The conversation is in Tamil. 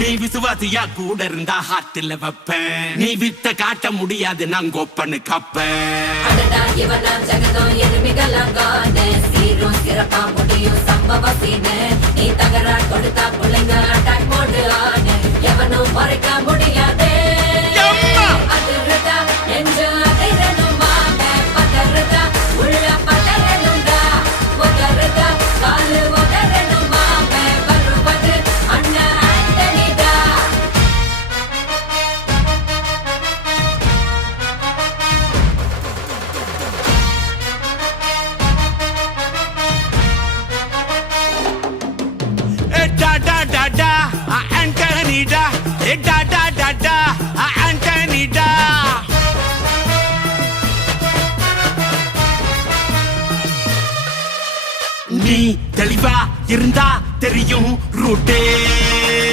நீ விசுவாசியா கூட இருந்தா ஹார்ட்ல வைப்பேன். நீ வித்த காட்ட முடியாது நான் கோப்பனு கப்பேன். ஜகதம் எருமிகளாங்கான சீரும் சிறப்பா முடியும் சம்பவ சீனு. நீ தகரா கொடுத்தா பிள்ளைங்க அட்டாக் மோடு ஆன எவனும் மறைக்க முடியாதே. அதிர்றதா நெஞ்சு அதிரணும் வாங்க பதறதா உள்ள பதறணும்டா. உதறதா காலு உதறணும் வாங்க வருவது அண்ணன் ஆண்டனிடா. Da da da da, Anthony da. Da da da da, Anthony da. நீ தெளிவா இருந்தா தெரியும் ரூட்டே.